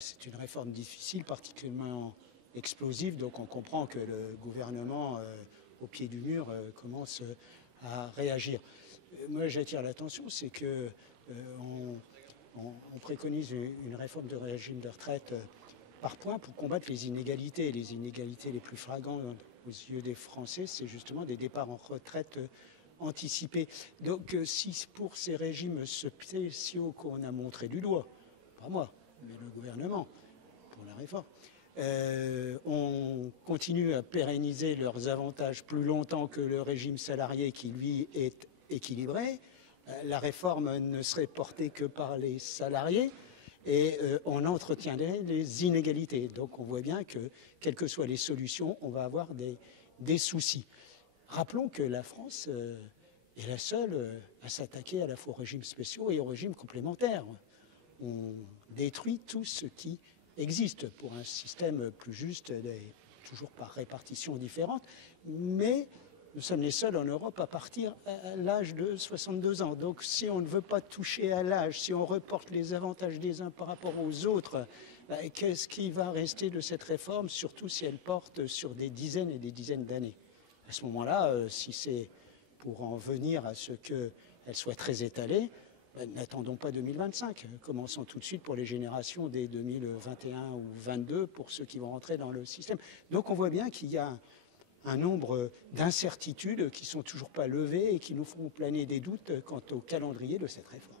C'est une réforme difficile, particulièrement explosive, donc on comprend que le gouvernement, au pied du mur, commence à réagir. Moi, j'attire l'attention, c'est que on préconise une réforme de régime de retraite par points pour combattre les inégalités. Les inégalités les plus flagrantes aux yeux des Français, c'est justement des départs en retraite anticipés. Donc, si pour ces régimes spéciaux qu'on a montré du doigt, pas moi, mais le gouvernement, pour la réforme, on continue à pérenniser leurs avantages plus longtemps que le régime salarié qui, lui, est équilibré. La réforme ne serait portée que par les salariés et on entretiendrait les inégalités. Donc on voit bien que, quelles que soient les solutions, on va avoir des soucis. Rappelons que la France est la seule à s'attaquer à la fois aux régimes spéciaux et aux régimes complémentaires. On détruit tout ce qui existe pour un système plus juste, toujours par répartition différente, mais nous sommes les seuls en Europe à partir à l'âge de 62 ans. Donc si on ne veut pas toucher à l'âge, si on reporte les avantages des uns par rapport aux autres, qu'est-ce qui va rester de cette réforme, surtout si elle porte sur des dizaines et des dizaines d'années? À ce moment-là, si c'est pour en venir à ce qu'elle soit très étalée, n'attendons pas 2025, commençons tout de suite pour les générations dès 2021 ou 2022 pour ceux qui vont rentrer dans le système. Donc on voit bien qu'il y a un nombre d'incertitudes qui ne sont toujours pas levées et qui nous font planer des doutes quant au calendrier de cette réforme.